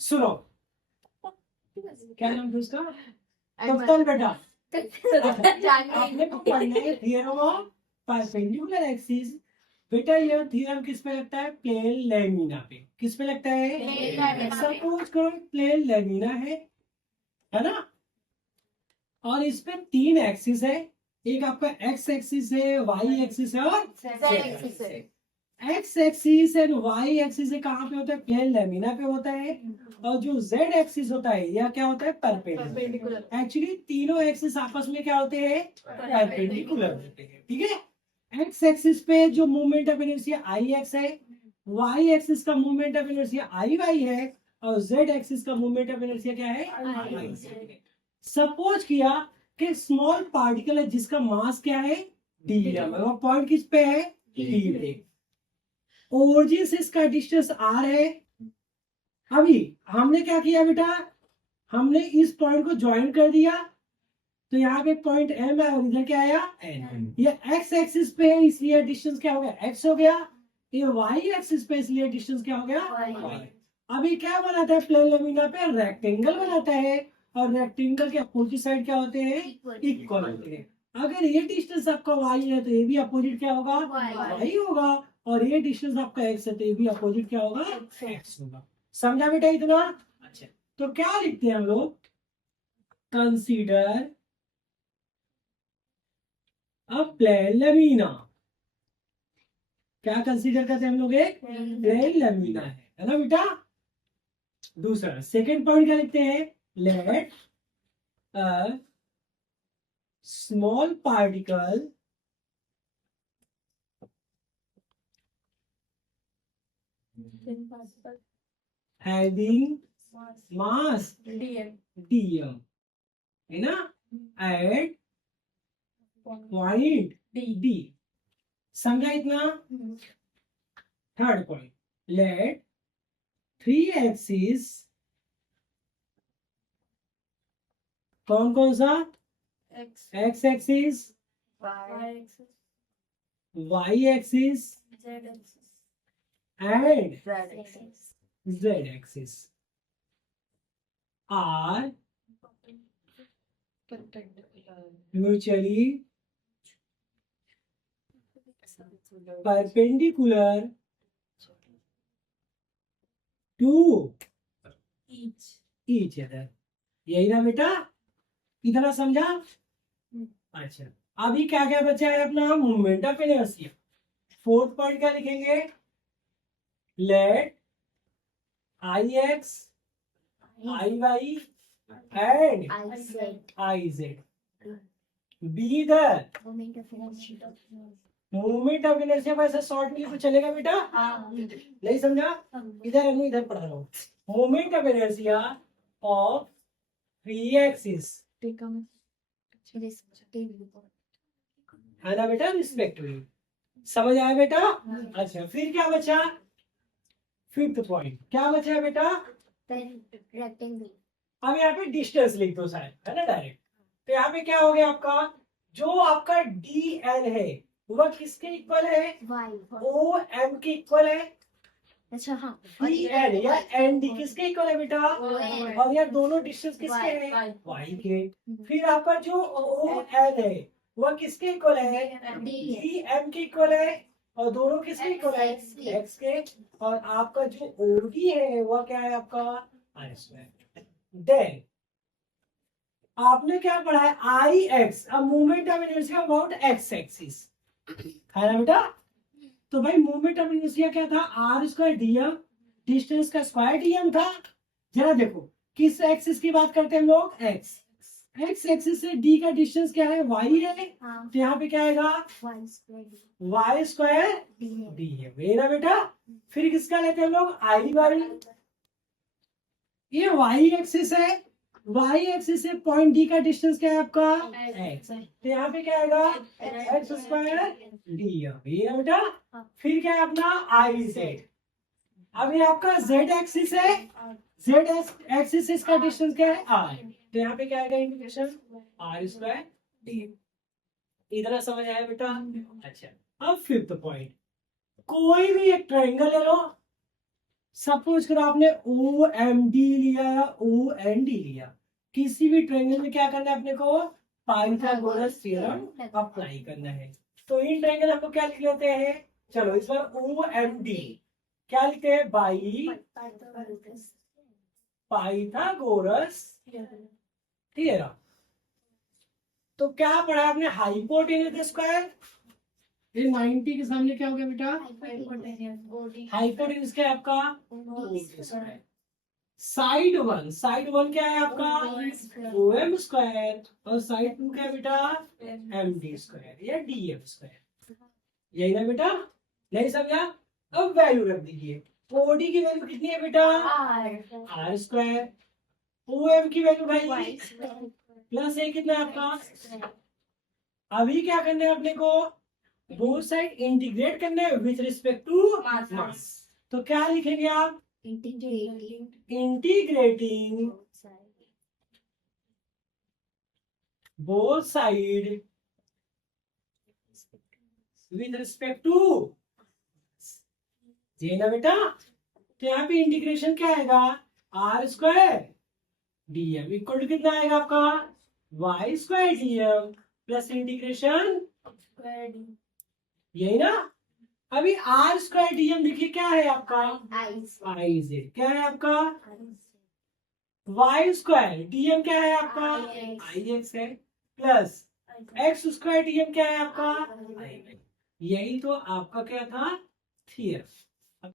सुनो, क्या नाम था उसका? कप्तान बेटा। आपने को पढ़ना है थियरम ऑफ परपेंडिकुलर एक्सिस। बेटा ये थ्योरम किस पे लगता है? प्लेन लैमिना पे। किस पे लगता है? सपोज करो प्लेन लैमिना है ना, और इस पे 3 एक्सिस है। एक आपका एक्स एक्सिस है, वाई एक्सिस है और जेड एक्सिस है। X axis and y axis कहाँ पे होता है? प्लेन लैमिना पे होता है। और जो जेड एक्सिस होता है यह क्या होता है? परपेंडिकुलर। एक्चुअली तीनों एक्सिस आपस में क्या होते हैं? परपेंडिकुलर होते हैं। ठीक है। एक्स एक्सिस पे जो movement of inertia I x है, वाई एक्सिस का movement of inertia I y है, और जेड एक्सिस का मूवमेंट ऑफ इनर्शिया क्या है? आई जेड है। सपोज किया कि स्मॉल पार्टिकल है जिसका मास क्या है? डी है, और पॉइंट किस पे है? डी पे। ओरिजिन से इसका डिस्टेंस आर है। अभी हमने क्या किया बेटा? हमने इस पॉइंट को ज्वाइन कर दिया, तो यहाँ पे पॉइंट एम है और इधर क्या आया? एन। ये एक्स एक्सिस पे है इसलिए डिस्टेंस क्या हो गया? एक्स हो गया। ये वाई एक्सिस पे इसलिए डिस्टेंस क्या हो गया? वाई। अभी क्या बनाता है प्लेन लैमिना पे? रेक्टेंगल बनाता है, और रेक्टेंगल के अपोजिट साइड क्या होते हैं? इक्वल होते हैं। अगर ये डिस्टेंस आपका वाई है तो ये भी अपोजिट क्या होगा? वाई होगा। और ये डिस्टेंस आपका एक्स है तो ये भी अपोजिट क्या होगा? एक्स होगा। समझा बेटा इतना? अच्छा, तो क्या लिखते हैं हम लोग? कंसीडर अब प्लेन लैमिना। क्या कंसीडर करते हैं हम लोग? एक प्लेन लैमिना है ना बेटा। दूसरा सेकंड पॉइंट क्या लिखते हैं? Let a small particle having mass dm है ना, एट पॉइंट डी। समझा इतना? थर्ड पॉइंट, लेट 3 एक्सिस, कौन कौन सा? X axis, y axis and z axis are mutually perpendicular to each other. यही ना बेटा? इतना समझा? अच्छा, अभी क्या क्या बचा है अपना? Movement of inertia. Fourth point क्या लिखेंगे? Let I x, I y and I z be the movement of inertia. वैसे शॉर्ट में तो चलेगा बेटा? नहीं समझा? इधर नहीं, इधर पढ़ा रहा हूँ। Movement of inertia of 3 axis है ना बेटा, रिस्पेक्टिवली। समझ आया बेटा? अच्छा, फिर क्या बचा? फिफ्थ पॉइंट क्या बचा बेटा? रेक्टेंगल। अब यहाँ पे डिस्टेंस लिख दो शायद, है ना डायरेक्ट। तो यहाँ पे क्या हो गया आपका? जो आपका डी एल है वह किसके इक्वल है? ओ एम के इक्वल है। अच्छा हाँ। डी एल या एन डी किसके इक्वल है बेटा? और यार दोनों डिस्टेंस किसके हैं? वाई के। फिर आपका जो ओ एन है वह किसके इक्वल है? डी एम के इक्वल है। और दोनों किसके इक्वल है? एक्स के। और आपका जो ओडी है वह क्या है आपका? आई स्क्वायर। देन आपने क्या पढ़ा है? I X, a movement of inertia about X axis, है ना बेटा? तो भाई मूवमेंट ऑफ इनर्शिया क्या था? आर स्क्वायर डीएम, डिस्टेंस का स्क्वायर डीएम था। जरा देखो किस एक्सिस की बात करते हैं हम लोग? एक्स। एक्स एक्सिस से डी का डिस्टेंस क्या है? वाई है। तो यहाँ पे क्या आएगा? वाई स्क्वायर डी है ना बेटा। फिर किसका लेते हैं हम लोग? आई वाई। ये वाई एक्सिस है। वाई एक्सिस से पॉइंट डी का डिस्टेंस क्या है आपका? एक्स। तो यहाँ पे क्या आएगा? एक्स स्क्वायर डी है बेटा। फिर क्या है अपना? I Z. अब ये आपका जेड एक्सिस है। जेड एक्सिस से इसका डिस्टेंस क्या है? आर। तो यहाँ पे क्या आएगा? Indication r square d. इतना समझ आया बेटा? अच्छा, अब फिफ्थ पॉइंट, कोई भी एक ट्रायंगल ले लो, सपोज करो आपने ओ एम डी लिया या ओ एन डी लिया, किसी भी ट्रायंगल में क्या करना है अपने को, पाइथागोरस थ्योरम अप्लाई करना है। तो इन ट्रायंगल हमको क्या लिख लेते हैं, चलो इस बार ओ एम डी क्या लिखते हैं, बाई पाइथागोरस थ्योरम। तो क्या पढ़ा आपने, हाइपोटेन्यूज स्क्वायर, ये 90 के सामने क्या हो गया बेटा, हाइपोटेन्यूज क्या है आपका, स्क्वायर। साइड वन क्या है आपका, ओ एम स्क्वायर, और साइड टू क्या है बेटा, एम डी स्क्वायर या डी एफ स्क्वायर, यही ना बेटा, नहीं समझा। अब वैल्यू रख दीजिए, ओडी की वैल्यू कितनी है बेटा, आर स्क्वायर, ओ एम की वैल्यू भाई प्लस ए कितना है आपका। अभी क्या करना है अपने को, बोथ साइड इंटीग्रेट करना है विथ रिस्पेक्ट टू मास। तो क्या लिखेंगे आप, integrating both side with respect to, ये ना बेटा। तो यहाँ पे इंटीग्रेशन क्या आएगा, r square dm equal to कितना आएगा आपका, y square dm plus integration, यही ना। अभी आर स्क्वायर डीएम देखिए क्या है आपका, आई जेड क्या है आपका, वाई स्क्वायर डीएम क्या है आपका, आई एक्स है, प्लस एक्स स्क्वायर डीएम क्या है आपका, यही तो आपका क्या था, थ्योरम।